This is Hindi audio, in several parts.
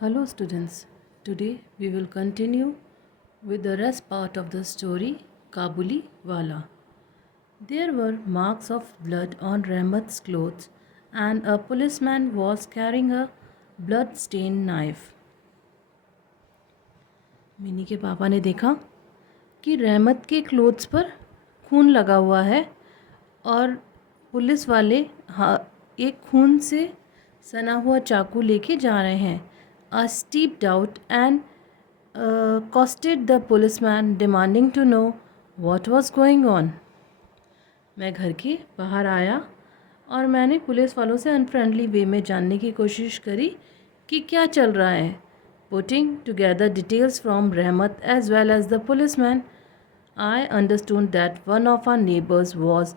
Hello students, today we will continue with the rest part of the story Kabuli Wala. There were marks of blood on Rahmat's clothes and a policeman was carrying a blood-stained knife. Mini के पापा ने देखा कि रहमत के क्लोथ्स पर खून लगा हुआ है और पुलिस वाले एक खून से सना हुआ चाकू लेके जा रहे हैं. A steep doubt and accosted the policeman demanding to know what was going on. मैं घर के बाहर आया और मैंने पुलिस वालों से अनफ्रेंडली वे में जानने की कोशिश करी कि क्या चल रहा है. Putting together details from Rahmat as well as the policeman, I understood that one of our neighbors was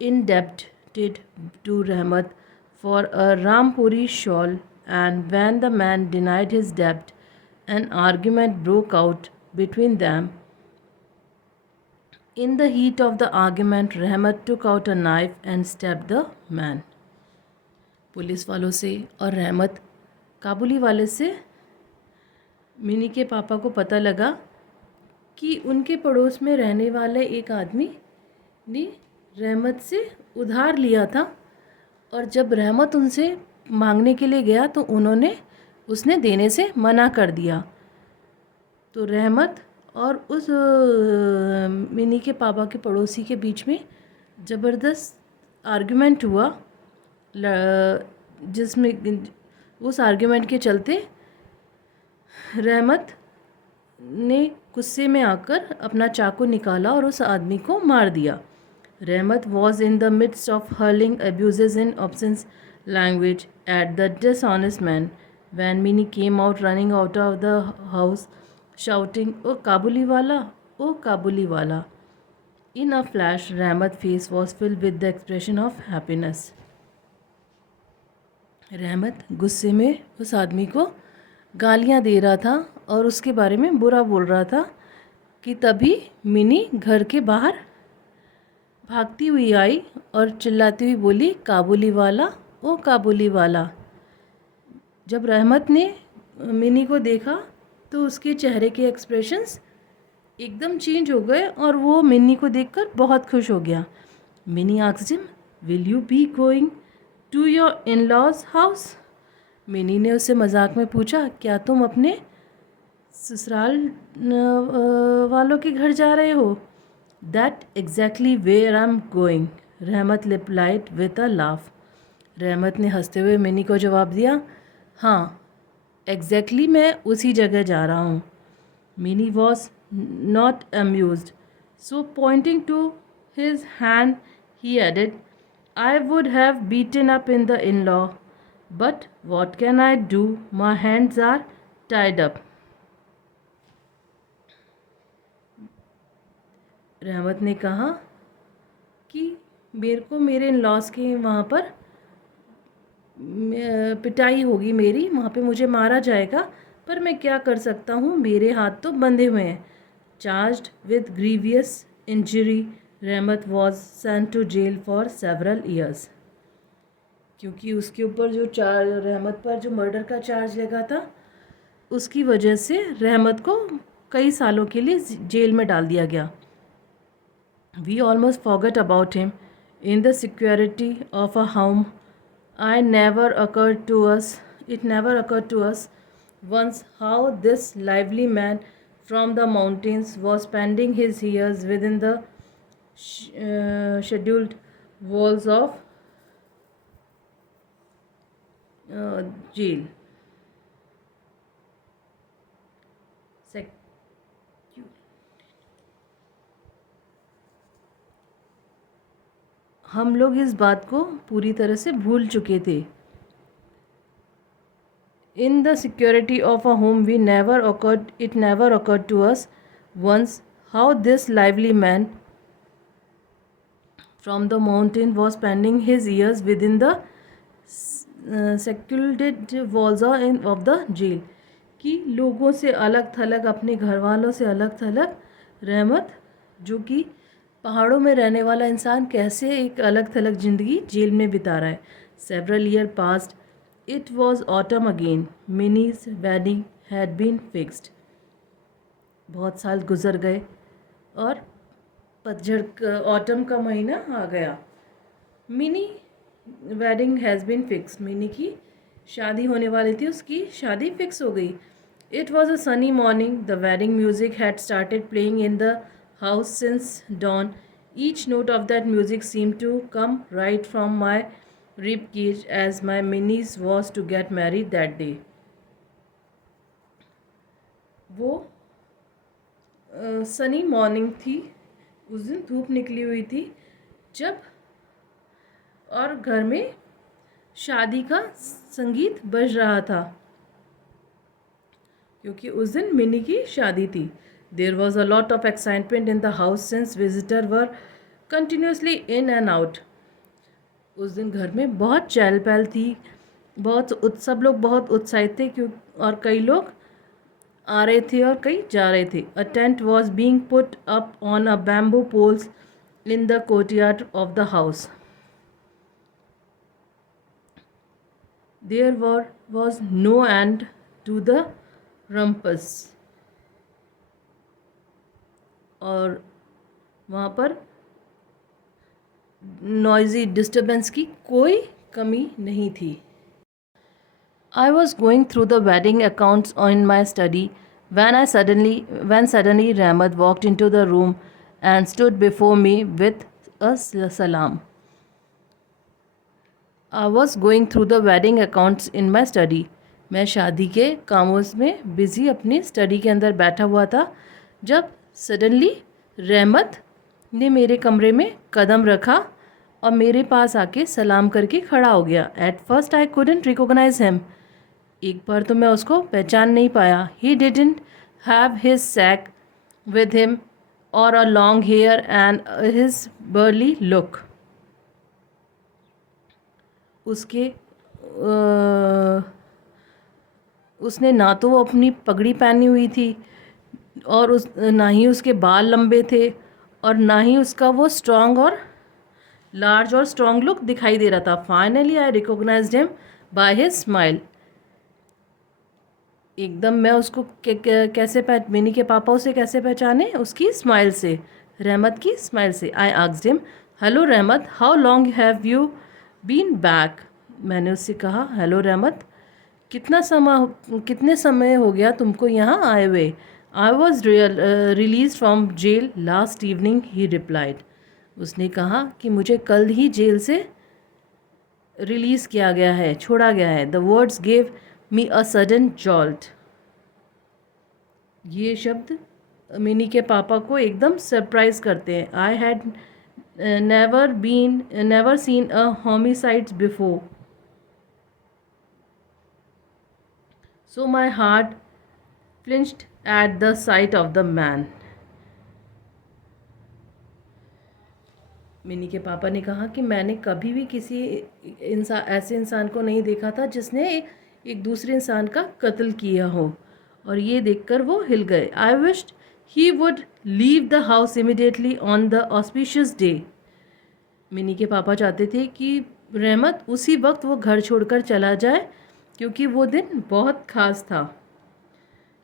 indebted to Rahmat for a Rampuri shawl, and when the man denied his debt, an argument broke out between them. In the heat of the argument, Rahmat took out a knife and stabbed the man. Police वालों से और रहमत काबुली वाले से मिनी के पापा को पता लगा कि उनके पड़ोस में रहने वाले एक आदमी ने रहमत से उधार लिया था और जब रहमत उनसे मांगने के लिए गया तो उसने देने से मना कर दिया. तो रहमत और उस मिनी के पापा के पड़ोसी के बीच में ज़बरदस्त आर्गुमेंट हुआ, जिसमें उस आर्गुमेंट के चलते रहमत ने गुस्से में आकर अपना चाकू निकाला और उस आदमी को मार दिया. रहमत was in the midst of hurling abuses in obscene language at the dishonest man when Minnie came out running out of the house shouting, "Oh Kabuli wala, oh Kabuli wala." In a flash, Rahmat's face was filled with the expression of happiness. रहमत गुस्से में उस आदमी को गालियाँ दे रहा था और उसके बारे में बुरा बोल रहा था कि तभी मिनी घर के बाहर भागती हुई आई और चिल्लाती हुई बोली, काबुली वाला, ओ काबुली वाला. जब रहमत ने मिनी को देखा तो उसके चेहरे के एक्सप्रेशंस एकदम चेंज हो गए और वो मिनी को देखकर बहुत खुश हो गया. Mini asked him, will you be going to your in laws house? Mini ने उससे मजाक में पूछा, क्या तुम अपने ससुराल वालों के घर जा रहे हो? That exactly where I am going, Rahmat replied with a laugh. Rahmat ने हंसते हुए मिनी को जवाब दिया, हाँ एग्जैक्टली मैं उसी जगह जा रहा हूँ. Mini was not amused, so pointing to his hand he added, I would have beaten up in the in law, but what can I do, my hands are tied up. Rahmat ने कहा कि मेरे को मेरे इन लॉज के वहाँ पर पिटाई होगी, मेरी वहाँ पे मुझे मारा जाएगा, पर मैं क्या कर सकता हूँ, मेरे हाथ तो बंधे हुए हैं. Charged with grievous injury, Rahmat was sent to jail for several years. क्योंकि उसके ऊपर जो रहमत पर जो मर्डर का चार्ज लगा था, उसकी वजह से रहमत को कई सालों के लिए जेल में डाल दिया गया. We almost forget about him in the security of a home. It never occurred to us once how this lively man from the mountains was spending his years within the scheduled walls of jail. हम लोग इस बात को पूरी तरह से भूल चुके थे. In the security of a home, it never occurred to us once how this lively man from the mountain was spending his years within the secluded walls of the jail. कि लोगों से अलग थलग, अपने घर वालों से अलग थलग रहमत, जो कि पहाड़ों में रहने वाला इंसान, कैसे एक अलग थलग ज़िंदगी जेल में बिता रहा है. Several year past It was autumn again. Minnie's wedding had been fixed. बहुत साल गुजर गए और पतझड़ ऑटम का महीना आ गया. Mini wedding has been fix. Mini की शादी होने वाली थी, उसकी शादी फिक्स हो गई. It was a sunny morning. The wedding music had started playing in the house since dawn. Each note of that music seemed to come right from my rib cage as my Minnie's was to get married that day. वो सनी मॉर्निंग थी, उस दिन धूप निकली हुई थी जब, और घर में शादी का संगीत बज रहा था क्योंकि उस दिन मिनी की शादी थी. There was a lot of excitement in the house since visitors were continuously in and out. उस दिन घर में बहुत चहल पहल थी, सब लोग बहुत उत्साहित थे क्यों, और कई लोग आ रहे थे और कई जा रहे थे. A tent was being put up on a bamboo poles in the courtyard of the house. There was no end to the rumpus. और वहाँ पर नॉइजी डिस्टर्बेंस की कोई कमी नहीं थी. I was going through the wedding accounts in my study when suddenly Rahmat walked into the room and stood before me with a salam. I was going through the wedding accounts in my study. मैं शादी के कामों में बिजी अपनी स्टडी के अंदर बैठा हुआ था जब सडनली रहमत ने मेरे कमरे में कदम रखा और मेरे पास आके सलाम करके खड़ा हो गया. At first I couldn't recognize him. एक बार तो मैं उसको पहचान नहीं पाया. He didn't have his sack with him or a long hair and his burly look. उसने ना तो वो अपनी पगड़ी पहनी हुई थी और ना ही उसके बाल लंबे थे और ना ही उसका वो स्ट्रॉन्ग और लार्ज और स्ट्रॉन्ग लुक दिखाई दे रहा था. Finally I recognised him by his smile. एकदम मैं उसको कैसे मिनी के पापा उसे कैसे पहचाने? उसकी स्माइल से, रहमत की स्माइल से. I asked him, hello Rahmat, how long have you been back? मैंने उससे कहा, हेलो रहमत, कितने समय हो गया तुमको यहाँ आए हुए? I was release from jail last evening, he replied. उसने कहा कि मुझे कल ही जेल से रिलीज़ किया गया है, छोड़ा गया है. The words gave me a sudden jolt. ये शब्द मिनी के पापा को एकदम सरप्राइज करते हैं. I had never seen a homicides before, so my heart flinched at the sight of the man. Mini के पापा ने कहा कि मैंने कभी भी किसी ऐसे इंसान को नहीं देखा था जिसने एक दूसरे इंसान का कत्ल किया हो, और ये देखकर वो हिल गए. आई wished he would leave the house immediately on the auspicious day. Mini के पापा चाहते थे कि रहमत उसी वक्त वो घर छोड़कर चला जाए क्योंकि वो दिन बहुत ख़ास था,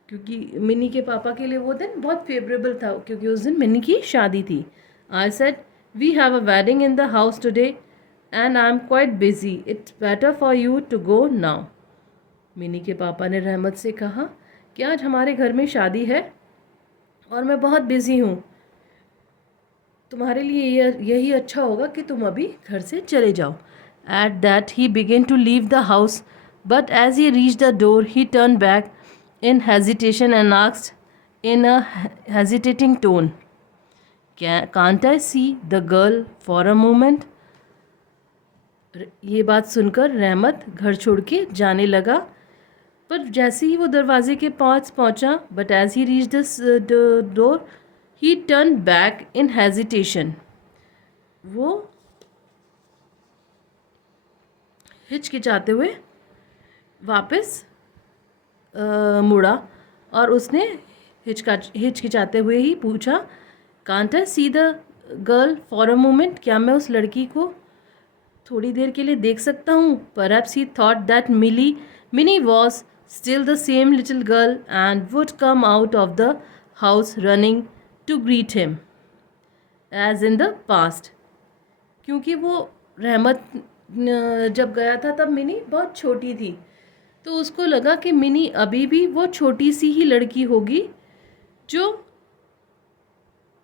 क्योंकि मिनी के पापा के लिए वो दिन बहुत फेवरेबल था क्योंकि उस दिन मिनी की शादी थी. I said, we have a wedding in the house today and I'm quite busy. It's better for you to go now. Mini के पापा ने रहमत से कहा कि आज हमारे घर में शादी है और मैं बहुत बिज़ी हूँ, तुम्हारे लिए यही अच्छा होगा कि तुम अभी घर से चले जाओ. At that he began to leave the house, but as he reached the door he turned back in hesitation and asked in a hesitating tone, Can't I see the girl for a moment? ये बात सुनकर रहमत घर छोड़ के जाने लगा, पर जैसे ही वो दरवाजे के पास पहुंचा, but as he reach the door he turn back in hesitation. वो हिचकिचाते हुए वापस मुड़ा और उसने हिचकिचाते हुए ही पूछा, Can't I see the girl for a moment? क्या मैं उस लड़की को थोड़ी देर के लिए देख सकता हूँ? Perhaps he thought that Minnie was still the same little girl and would come out of the house running to greet him as in the past. क्योंकि वो रहमत जब गया था तब मिनी बहुत छोटी थी, तो उसको लगा कि मिनी अभी भी वो छोटी सी ही लड़की होगी जो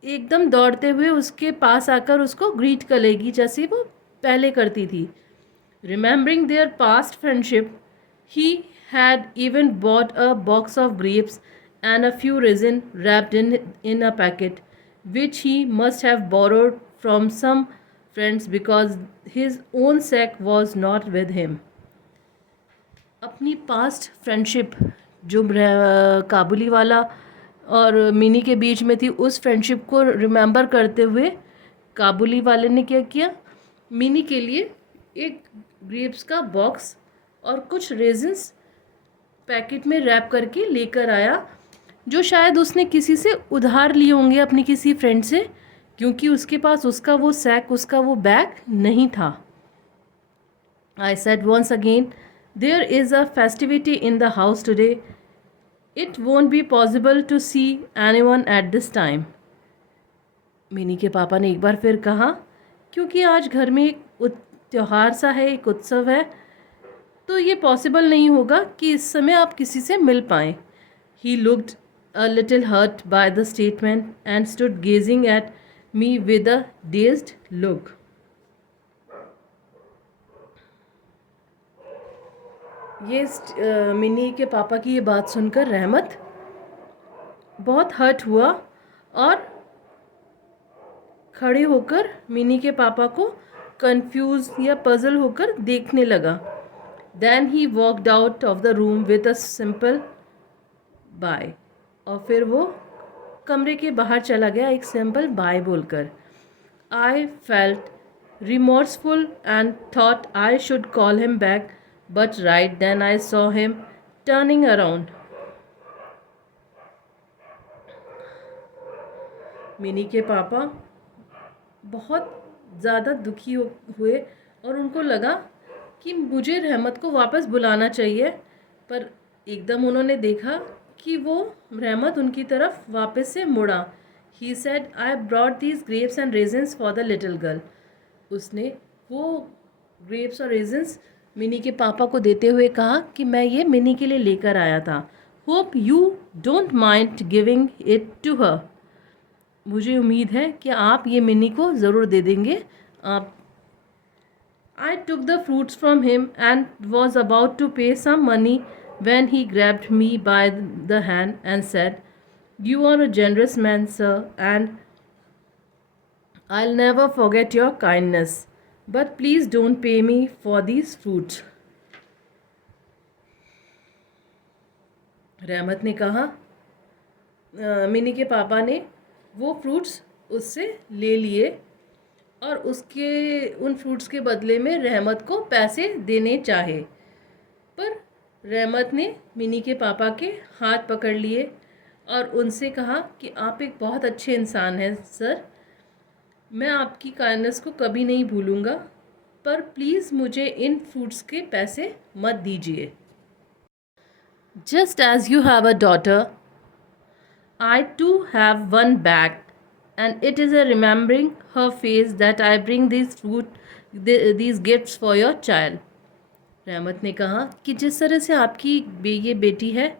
एकदम दौड़ते हुए उसके पास आकर उसको ग्रीट करेगी जैसे वो पहले करती थी. Remembering their past friendship, he had even bought a box of grapes and a few raisins wrapped in a packet, which he must have borrowed from some friends because his own sack was not with him. अपनी पास्ट फ्रेंडशिप जो काबुली वाला और मिनी के बीच में थी, उस फ्रेंडशिप को रिमेंबर करते हुए काबुली वाले ने क्या किया, मिनी के लिए एक ग्रेप्स का बॉक्स और कुछ रेजिन्स पैकेट में रैप करके लेकर आया, जो शायद उसने किसी से उधार लिए होंगे, अपनी किसी फ्रेंड से, क्योंकि उसके पास उसका वो सैक, उसका वो बैग नहीं था. I said once again, there is a festivity in the house today. It won't be possible to see anyone at this time. Mini के पापा ने एक बार फिर कहा, क्योंकि आज घर में एक त्यौहार सा है, एक उत्सव है, तो ये पॉसिबल नहीं होगा कि इस समय आप किसी से मिल पाएँ. He looked a little hurt by the statement and stood gazing at me with a dazed look. ये मिनी के पापा की ये बात सुनकर रहमत बहुत हर्ट हुआ और खड़े होकर मिनी के पापा को कंफ्यूज या पजल होकर देखने लगा. Then he walked out of the room with a simple bye. और फिर वो कमरे के बाहर चला गया एक सिंपल बाय बोलकर. I felt remorseful and thought I should call him back, but right then I saw him turning around. Mini के पापा बहुत ज़्यादा दुखी हुए और उनको लगा कि मुझे रहमत को वापस बुलाना चाहिए, पर एकदम उन्होंने देखा कि वो रहमत उनकी तरफ वापस से मुड़ा. He said, I brought these grapes and raisins for the little girl. उसने वो ग्रेप्स और रेजिन्स मिनी के पापा को देते हुए कहा कि मैं ये मिनी के लिए लेकर आया था. Hope you don't mind giving it to her. मुझे उम्मीद है कि आप ये मिनी को ज़रूर दे देंगे. आप I took the fruits from him and was about to pay some money when he grabbed me by the hand and said, You are a generous man, sir, and I'll never forget your kindness. But please don't pay me for these fruits. रहमत ने कहा, मिनी के पापा ने वो फ्रूट्स उससे ले लिए और उसके उन फ्रूट्स के बदले में रहमत को पैसे देने चाहे, पर रहमत ने मिनी के पापा के हाथ पकड़ लिए और उनसे कहा कि आप एक बहुत अच्छे इंसान हैं सर, मैं आपकी काइंडनेस को कभी नहीं भूलूंगा, पर प्लीज़ मुझे इन फ्रूट्स के पैसे मत दीजिए. Just as you have a daughter, I too have one back, and it is a remembering her face that I bring these gifts for your child. रहमत ने कहा कि जिस तरह से आपकी ये बेटी है,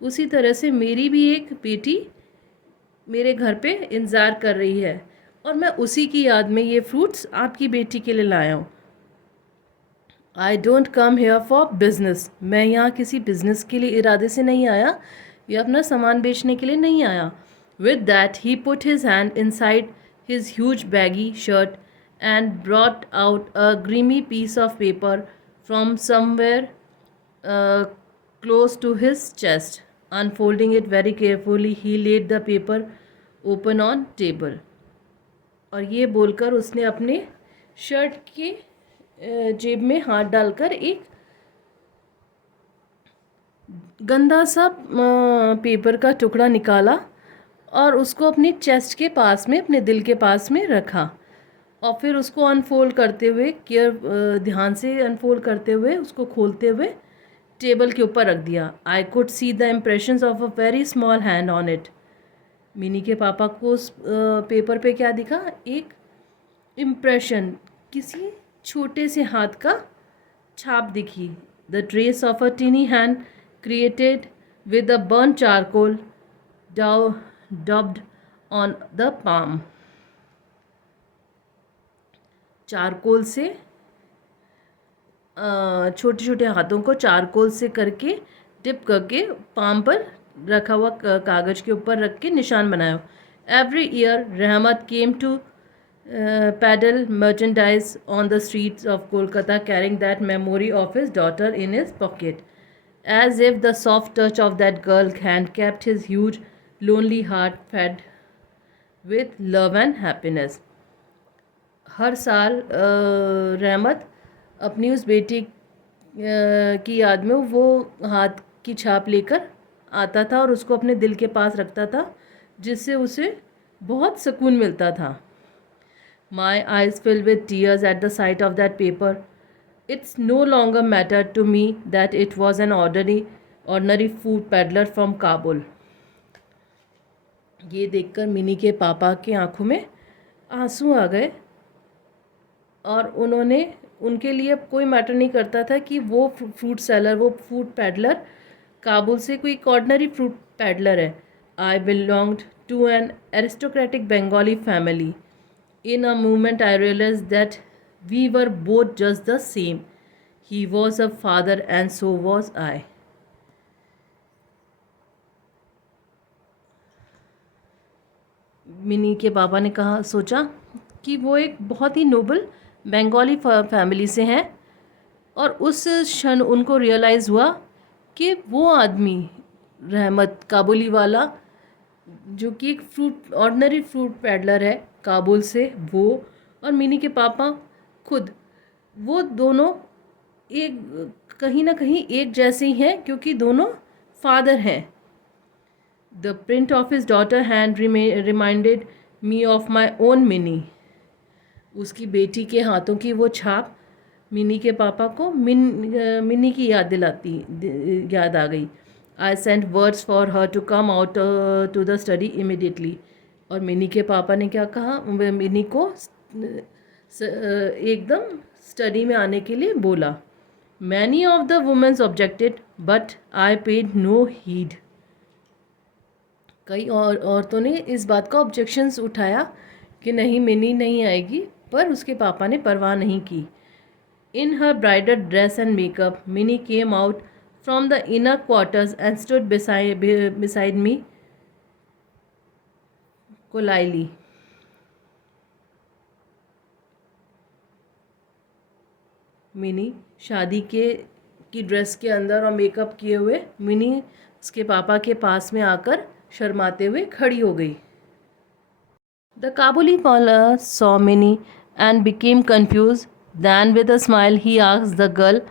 उसी तरह से मेरी भी एक बेटी मेरे घर पे इंतज़ार कर रही है और मैं उसी की याद में ये फ्रूट्स आपकी बेटी के लिए लाया हूँ. I don't come here for business. मैं यहाँ किसी बिजनेस के लिए इरादे से नहीं आया या अपना सामान बेचने के लिए नहीं आया. With that he put his hand inside his huge baggy shirt and brought out a grimy piece of paper from somewhere close to his chest. Unfolding it very carefully he laid the paper open on table. और ये बोलकर उसने अपने शर्ट के जेब में हाथ डालकर एक गंदा सा पेपर का टुकड़ा निकाला और उसको अपनी चेस्ट के पास में, अपने दिल के पास में रखा और फिर उसको अनफोल्ड करते हुए ध्यान से अनफोल्ड करते हुए उसको खोलते हुए टेबल के ऊपर रख दिया. I could see the impressions of a very small hand on it. Mini के पापा को उस पेपर पे क्या दिखा? एक इम्प्रेशन, किसी छोटे से हाथ का छाप दिखी. The trace of a tiny hand created with a burn charcoal dabbed on the palm. Charcoal से छोटे छोटे हाथों को चारकोल से करके डिप करके पाम पर रखा हुआ कागज़ के ऊपर रख के निशान बनाया. Every year Rahmat came to peddle merchandise on the streets of Kolkata carrying that memory of his daughter in his pocket, as if the soft touch of that girl hand kept his huge, lonely heart fed with love and happiness. हर साल रहमत अपनी उस बेटी की याद में वो हाथ की छाप लेकर आता था और उसको अपने दिल के पास रखता था, जिससे उसे बहुत सुकून मिलता था. My eyes filled with tears at the sight of that paper. It's no longer mattered to me that it was an ordinary food peddler from Kabul. ये देखकर मिनी के पापा की आंखों में आंसू आ गए और उनके लिए अब कोई मैटर नहीं करता था कि वो फ्रूट सेलर, वो फूड पैडलर काबुल से कोई ऑर्डिनरी फ्रूट पैडलर है. I belonged to an aristocratic Bengali family. In a moment I realized that we were both just the same. He was a father and so was I. Mini के पापा ने सोचा कि वो एक बहुत ही नोबल बंगाली फैमिली से हैं और उस क्षण उनको रियलाइज़ हुआ कि वो आदमी रहमत काबुली वाला, जो कि एक ऑर्डिनरी फ्रूट पैडलर है काबुल से, वो और मिनी के पापा खुद, वो दोनों एक कहीं ना कहीं एक जैसे ही हैं क्योंकि दोनों फादर हैं. The print of his daughter hand reminded me of my own mini. उसकी बेटी के हाथों की वो छाप मिनी के पापा को मिनी की याद आ गई. I sent words for her to come out to the study immediately. और मिनी के पापा ने क्या कहा? मिनी को एकदम स्टडी में आने के लिए बोला. Many of the womens objected but I paid no heed. कई औरतों ने इस बात का ऑब्जेक्शंस उठाया कि नहीं, मिनी नहीं आएगी, पर उसके पापा ने परवाह नहीं की. In her bridal dress and makeup Mini came out from the inner quarters and stood beside me coyly. Mini शादी की ड्रेस के अंदर और मेकअप किए हुए मिनी उसके पापा के पास में आकर शर्माते हुए खड़ी हो गई. The Kabuli caller saw Minnie and became confused. Then with a smile he asked the girl,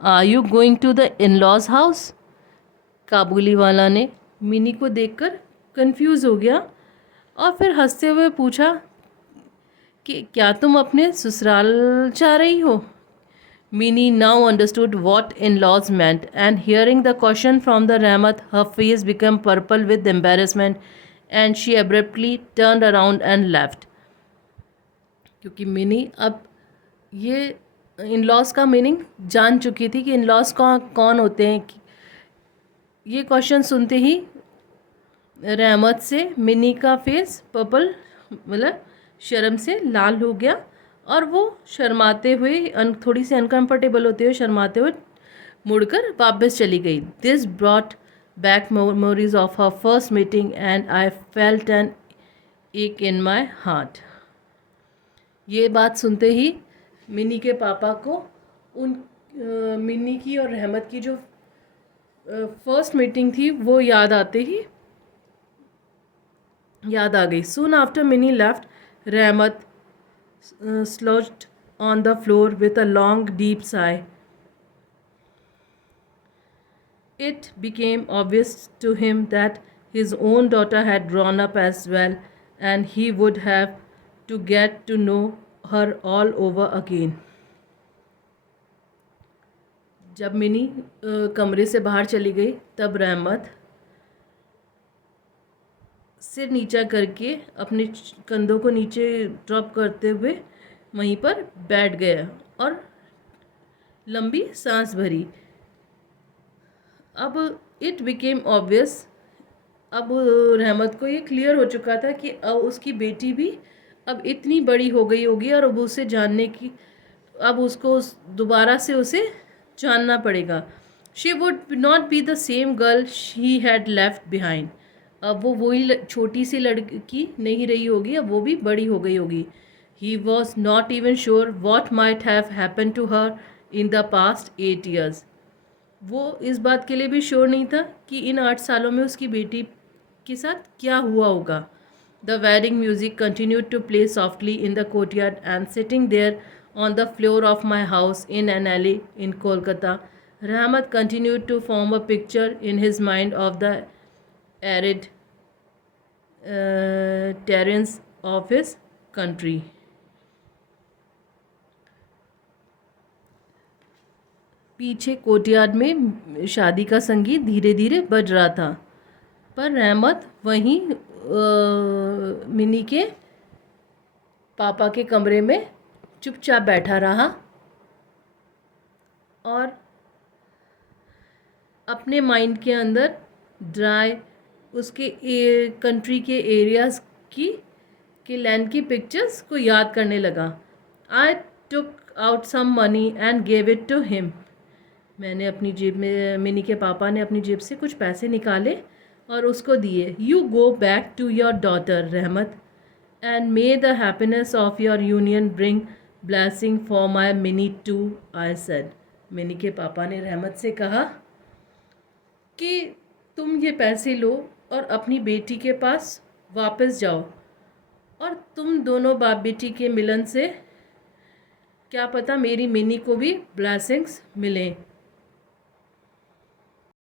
Are you going to the in-laws house? काबुली वाला ने मिनी को देखकर कंफ्यूज हो गया और फिर हंसते हुए पूछा कि क्या तुम अपने ससुराल जा रही हो? Mini now understood what in-laws meant, and hearing the question from the Rahmat, her face became purple with embarrassment and she abruptly turned around and left. क्योंकि मिनी अब ये इन-लॉज का मीनिंग जान चुकी थी कि इन-लॉज कौन होते हैं. ये क्वेश्चन सुनते ही रहमत से मिनी का फेस पर्पल, मतलब शर्म से लाल हो गया और वो शर्माते हुए, थोड़ी सी अनकंफर्टेबल होते हुए शर्माते हुए मुड़कर वापस चली गई. This brought back memories of her first meeting and I felt N एक इन माई हार्ट. ये बात सुनते ही मिनी के पापा को मिनी की और रहमत की जो फर्स्ट मीटिंग थी वो याद आ गई. Soon after Minnie left, Rahmat slouched on the floor with a long, deep sigh. It became obvious to him that his own daughter had grown up as well, and he would have to get to know her all over again. जब मिनी कमरे से बाहर चली गई तब रहमत सिर नीचा करके अपने कंधों को नीचे ड्रॉप करते हुए वहीं पर बैठ गया और लंबी सांस भरी. अब इट बिकेम ऑब्वियस, अब रहमत को ये क्लियर हो चुका था कि अब उसकी बेटी भी अब इतनी बड़ी हो गई होगी और अब उसे जानने की, अब उसको दोबारा से उसे जानना पड़ेगा. She would not be the same girl she had left behind. अब वो वही छोटी सी लड़की नहीं रही होगी, अब वो भी बड़ी हो गई होगी. He was not even sure what might have happen to her in the past 8 years. वो इस बात के लिए भी श्योर नहीं था कि इन 8 सालों में उसकी बेटी के साथ क्या हुआ होगा. The wedding music continued to play softly in the courtyard and sitting there on the floor of my house in an alley in Kolkata, Rahmat continued to form a picture in his mind of the arid terrains of his country. पीछे कोर्टयार्ड में शादी का संगीत धीरे धीरे बज रहा था, पर रहमत वहीं मिनी के पापा के कमरे में चुपचाप बैठा रहा और अपने माइंड के अंदर ड्राई उसके कंट्री के एरियाज़ के लैंड की पिक्चर्स को याद करने लगा. I took out some money and gave it to him. मैंने अपनी जेब में, मिनी के पापा ने अपनी जेब से कुछ पैसे निकाले और उसको दिए. You go back to your daughter Rahmat and may the happiness of your union bring blessing for my Mini too, I said. Mini के पापा ने रहमत से कहा कि तुम ये पैसे लो और अपनी बेटी के पास वापस जाओ और तुम दोनों बाप बेटी के मिलन से क्या पता मेरी मिनी को भी ब्लेसिंग्स मिलें.